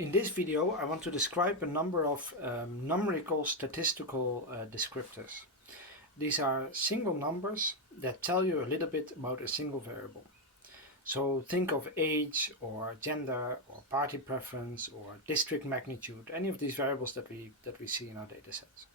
In this video, I want to describe a number of numerical statistical descriptors. These are single numbers that tell you a little bit about a single variable. So think of age or gender or party preference or district magnitude, any of these variables that we see in our data sets.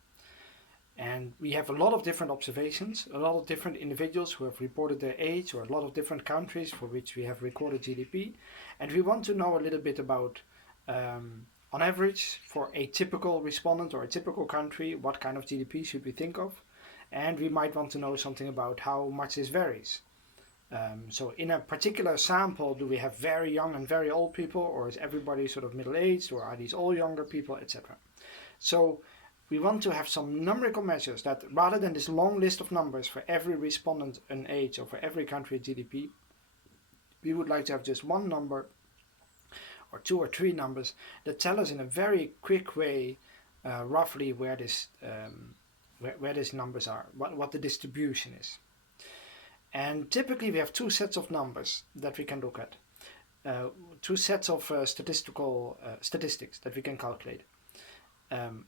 And we have a lot of different observations, a lot of different individuals who have reported their age, or a lot of different countries for which we have recorded GDP. And we want to know a little bit about, on average, for a typical respondent or a typical country, what kind of GDP should we think of? And we might want to know something about how much this varies. So in a particular sample, do we have very young and very old people, or is everybody sort of middle-aged, or are these all younger people, etc.? So we want to have some numerical measures that, rather than this long list of numbers for every respondent an age or for every country GDP, we would like to have just one number or two or three numbers that tell us in a very quick way roughly where these numbers are, what the distribution is. And typically we have two sets of numbers that we can look at, two sets of statistics that we can calculate.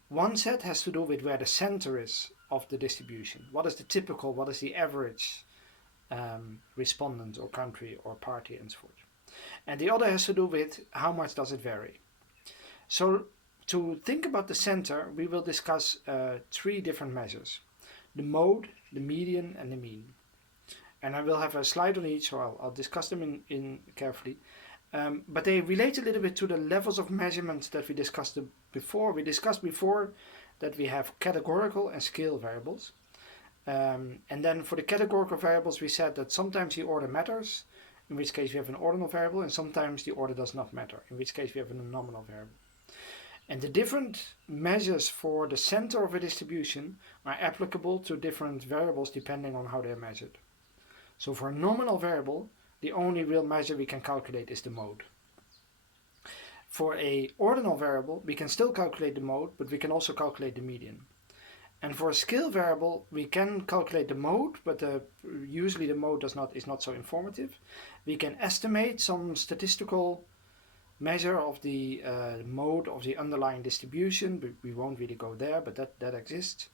One set has to do with where the center is of the distribution. What is the typical, what is the average respondent or country or party and so forth. And the other has to do with how much does it vary. So to think about the center, we will discuss three different measures: the mode, the median and the mean. And I will have a slide on each, so I'll discuss them in carefully. But they relate a little bit to the levels of measurements that we discussed before. We discussed before that we have categorical and scale variables. And then for the categorical variables, we said that sometimes the order matters, in which case we have an ordinal variable, and sometimes the order does not matter, in which case we have a nominal variable. And the different measures for the center of a distribution are applicable to different variables depending on how they are measured. So for a nominal variable, the only real measure we can calculate is the mode. For a ordinal variable, we can still calculate the mode, but we can also calculate the median. And for a scale variable, we can calculate the mode, but usually the mode is not so informative. We can estimate some statistical measure of the mode of the underlying distribution, but we won't really go there, but that exists.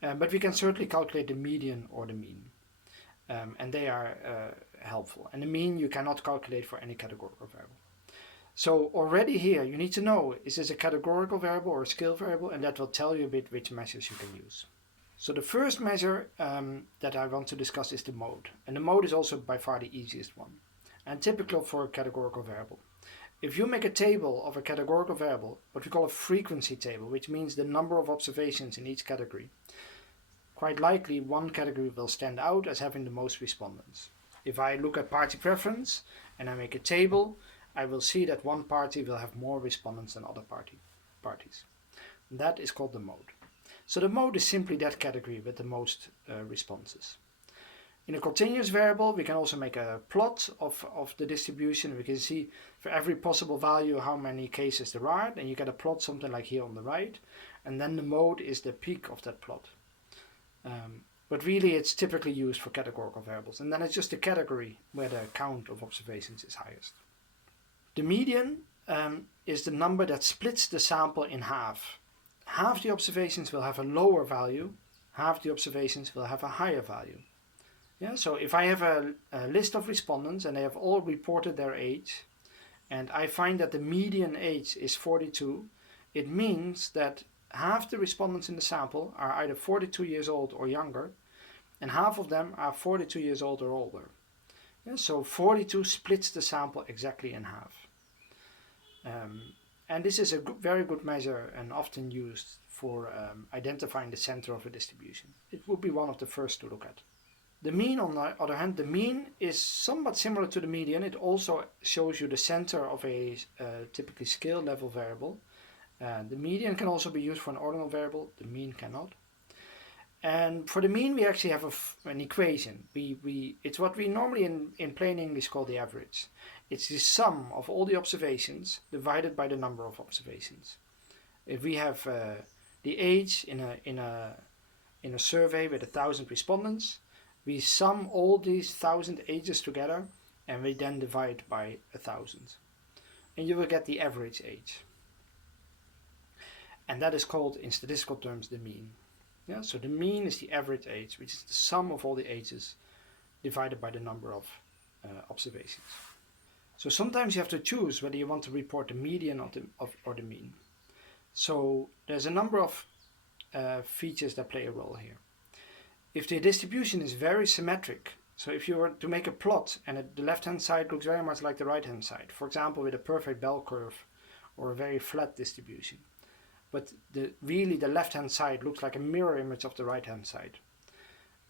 But we can certainly calculate the median or the mean. And they are helpful. And the mean you cannot calculate for any categorical variable. So already here you need to know, is this a categorical variable or a scale variable, and that will tell you a bit which measures you can use. So the first measure that I want to discuss is the mode. And the mode is also by far the easiest one, and typical for a categorical variable. If you make a table of a categorical variable, what we call a frequency table, which means the number of observations in each category, quite likely one category will stand out as having the most respondents. If I look at party preference and I make a table, I will see that one party will have more respondents than other parties. And that is called the mode. So the mode is simply that category with the most responses. In a continuous variable, we can also make a plot of the distribution. We can see for every possible value how many cases there are, and you get a plot something like here on the right, and then the mode is the peak of that plot. But really it's typically used for categorical variables, and then it's just the category where the count of observations is highest. The median is the number that splits the sample in half. Half the observations will have a lower value, half the observations will have a higher value. Yeah, so if I have a list of respondents and they have all reported their age, and I find that the median age is 42, it means that half the respondents in the sample are either 42 years old or younger, and half of them are 42 years old or older. Yeah, so 42 splits the sample exactly in half. And this is a very good measure and often used for identifying the center of a distribution. It would be one of the first to look at. The mean, on the other hand, the mean is somewhat similar to the median. It also shows you the center of a typically scale level variable. The median can also be used for an ordinal variable, the mean cannot. And for the mean we actually have an equation. It's what we normally in plain English call the average. It's the sum of all the observations divided by the number of observations. If we have the age in a survey with 1,000 respondents, we sum all these 1,000 ages together and we then divide by 1,000. And you will get the average age. and that is called in statistical terms the mean. Yeah, so the mean is the average age, which is the sum of all the ages divided by the number of observations. So sometimes you have to choose whether you want to report the median or the mean. So there's a number of features that play a role here. If the distribution is very symmetric, so if you were to make a plot and the left-hand side looks very much like the right-hand side, for example with a perfect bell curve or a very flat distribution, but really the left-hand side looks like a mirror image of the right-hand side,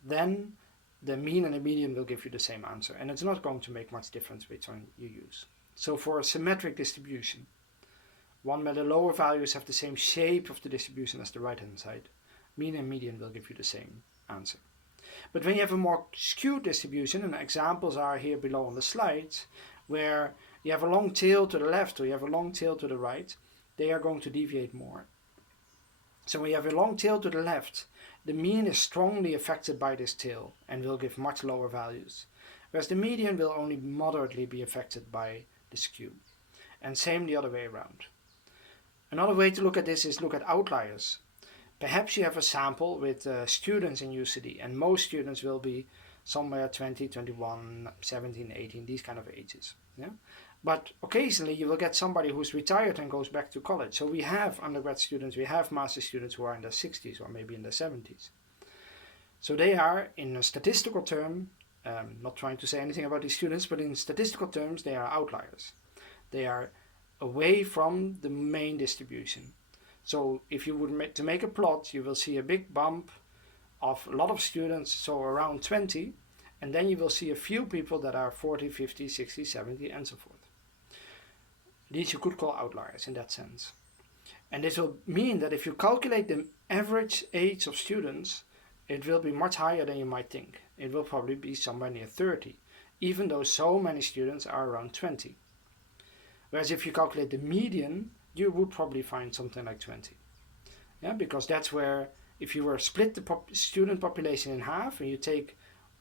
then the mean and the median will give you the same answer, and it's not going to make much difference which one you use. So for a symmetric distribution, one where the lower values have the same shape of the distribution as the right-hand side, mean and median will give you the same answer. But when you have a more skewed distribution, and examples are here below on the slides, where you have a long tail to the left or you have a long tail to the right, they are going to deviate more. So when you have a long tail to the left, the mean is strongly affected by this tail and will give much lower values, whereas the median will only moderately be affected by the skew. And same the other way around. Another way to look at this is look at outliers. Perhaps you have a sample with students in UCD, and most students will be somewhere 20, 21, 17, 18, these kind of ages. Yeah? But occasionally you will get somebody who's retired and goes back to college. So we have undergrad students, we have master students who are in their 60s or maybe in their 70s. So they are, in a statistical term, not trying to say anything about these students, but in statistical terms they are outliers. They are away from the main distribution. So if you would to make a plot, you will see a big bump of a lot of students, so around 20, and then you will see a few people that are 40, 50, 60, 70, and so forth. These you could call outliers in that sense. And this will mean that if you calculate the average age of students, it will be much higher than you might think. It will probably be somewhere near 30, even though so many students are around 20. Whereas if you calculate the median, you would probably find something like 20. Yeah, because that's where, if you were split the student population in half, and you take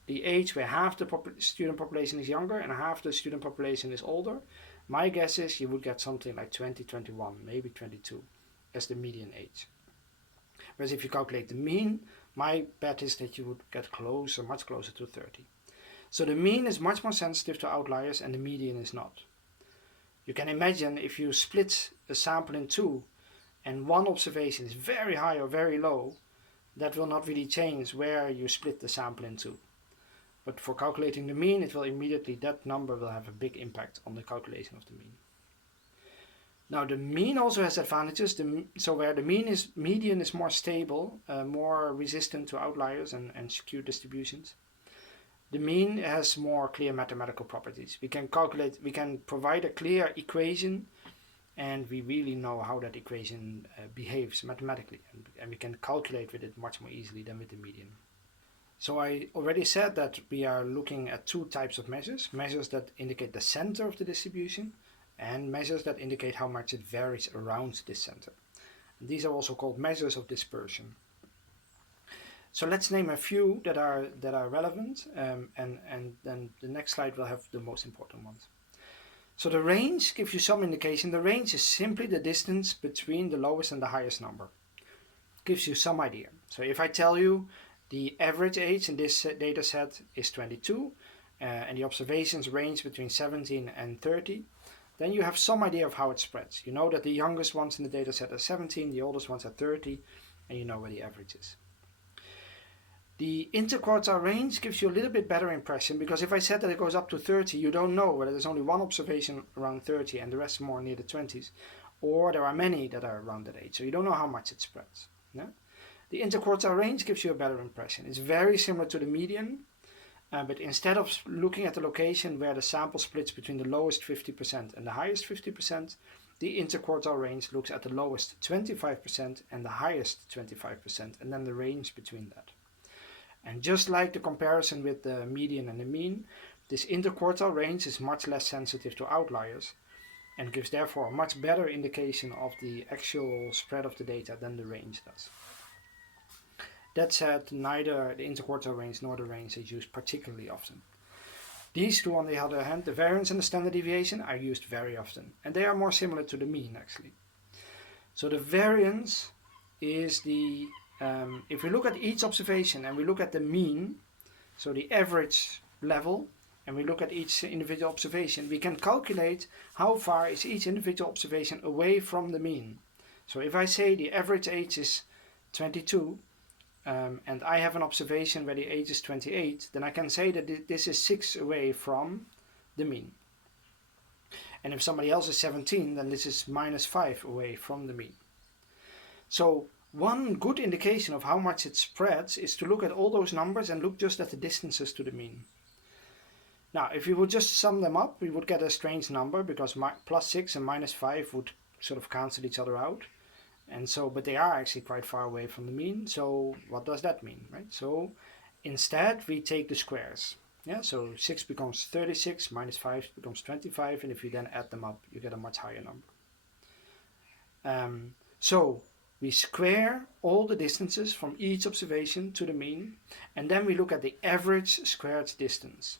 the age where half the student population is younger and half the student population is older, my guess is you would get something like 20, 21, maybe 22 as the median age. Whereas if you calculate the mean, my bet is that you would get closer, much closer to 30. So the mean is much more sensitive to outliers and the median is not. You can imagine if you split a sample in two and one observation is very high or very low, that will not really change where you split the sample in two. But for calculating the mean, it will immediately, that number will have a big impact on the calculation of the mean. Now the mean also has advantages, so where the median is more stable, more resistant to outliers and skewed distributions. The mean has more clear mathematical properties. We can provide a clear equation, and we really know how that equation behaves mathematically, and we can calculate with it much more easily than with the median. So I already said that we are looking at two types of measures that indicate the center of the distribution, and measures that indicate how much it varies around this center. And these are also called measures of dispersion. So let's name a few that are relevant, and then the next slide will have the most important ones. So the range gives you some indication. The range is simply the distance between the lowest and the highest number. It gives you some idea. So if I tell you the average age in this data set is 22, and the observations range between 17 and 30, then you have some idea of how it spreads. You know that the youngest ones in the data set are 17, the oldest ones are 30, and you know where the average is. The interquartile range gives you a little bit better impression, because if I said that it goes up to 30, you don't know whether there's only one observation around 30 and the rest more near the 20s, or there are many that are around that age, so you don't know how much it spreads. Yeah? The interquartile range gives you a better impression. It's very similar to the median, but instead of looking at the location where the sample splits between the lowest 50% and the highest 50%, the interquartile range looks at the lowest 25% and the highest 25%, and then the range between that. And just like the comparison with the median and the mean, this interquartile range is much less sensitive to outliers and gives therefore a much better indication of the actual spread of the data than the range does. That said, neither the interquartile range nor the range is used particularly often. These two, on the other hand, the variance and the standard deviation, are used very often, and they are more similar to the mean actually. So the variance is the, if we look at each observation and we look at the mean, so the average level, and we look at each individual observation, we can calculate how far is each individual observation away from the mean. So if I say the average age is 22, and I have an observation where the age is 28, then I can say that this is 6 away from the mean. And if somebody else is 17, then this is -5 away from the mean. So one good indication of how much it spreads is to look at all those numbers and look just at the distances to the mean. Now, if we would just sum them up, we would get a strange number, because +6 and -5 would sort of cancel each other out. And so, but they are actually quite far away from the mean. So what does that mean, right? So instead we take the squares. Yeah, so 6 becomes 36, -5 becomes 25, and if you then add them up, you get a much higher number. So we square all the distances from each observation to the mean, and then we look at the average squared distance.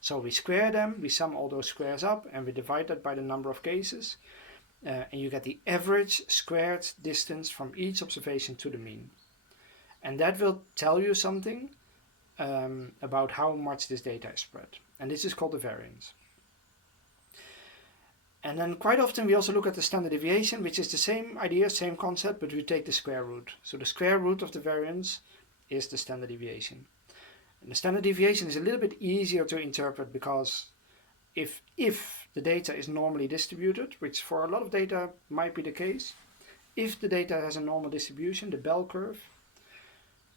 So we square them, we sum all those squares up, and we divide that by the number of cases, and you get the average squared distance from each observation to the mean. And that will tell you something about how much this data is spread. And this is called the variance. And then quite often we also look at the standard deviation, which is the same idea, same concept, but we take the square root. So the square root of the variance is the standard deviation. And the standard deviation is a little bit easier to interpret, because if the data is normally distributed, which for a lot of data might be the case, if the data has a normal distribution, the bell curve,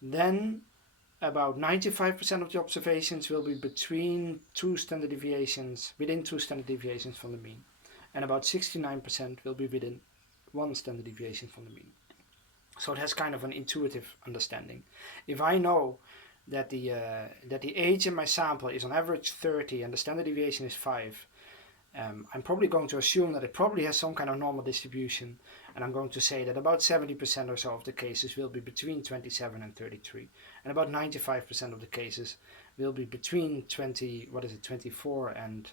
then about 95% of the observations will be within 2 standard deviations from the mean. And about 69% will be within 1 standard deviation from the mean. So it has kind of an intuitive understanding. If I know that the age in my sample is on average 30 and the standard deviation is 5, I'm probably going to assume that it probably has some kind of normal distribution, and I'm going to say that about 70% or so of the cases will be between 27 and 33, and about 95% of the cases will be between 24 and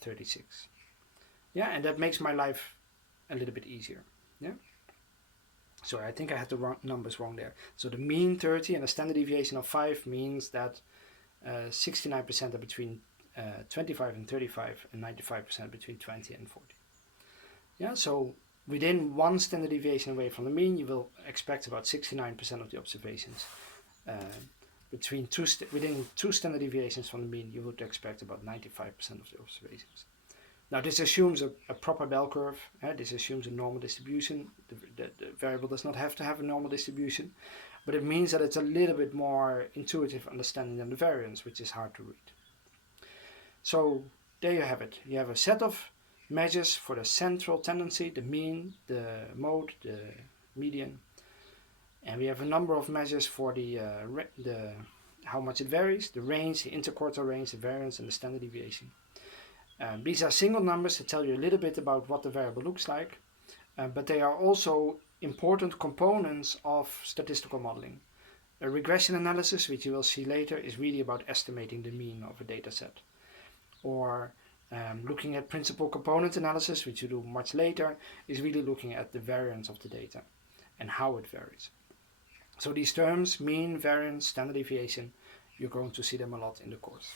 36. Yeah, and that makes my life a little bit easier. Yeah. Sorry, I think I had the numbers wrong there. So the mean 30 and a standard deviation of 5 means that 69% are between 25 and 35, and 95% between 20 and 40. Yeah, so within 1 standard deviation away from the mean, you will expect about 69% of the observations. Within 2 standard deviations from the mean, you would expect about 95% of the observations. Now this assumes a proper bell curve. This assumes a normal distribution. The variable does not have to have a normal distribution, but it means that it's a little bit more intuitive understanding than the variance, which is hard to read. So there you have it. You have a set of measures for the central tendency, the mean, the mode, the median, and we have a number of measures for the how much it varies, the range, the interquartile range, the variance, and the standard deviation. These are single numbers that tell you a little bit about what the variable looks like, but they are also important components of statistical modeling. A regression analysis, which you will see later, is really about estimating the mean of a data set. Or looking at principal component analysis, which you do much later, is really looking at the variance of the data and how it varies. So these terms, mean, variance, standard deviation, you're going to see them a lot in the course.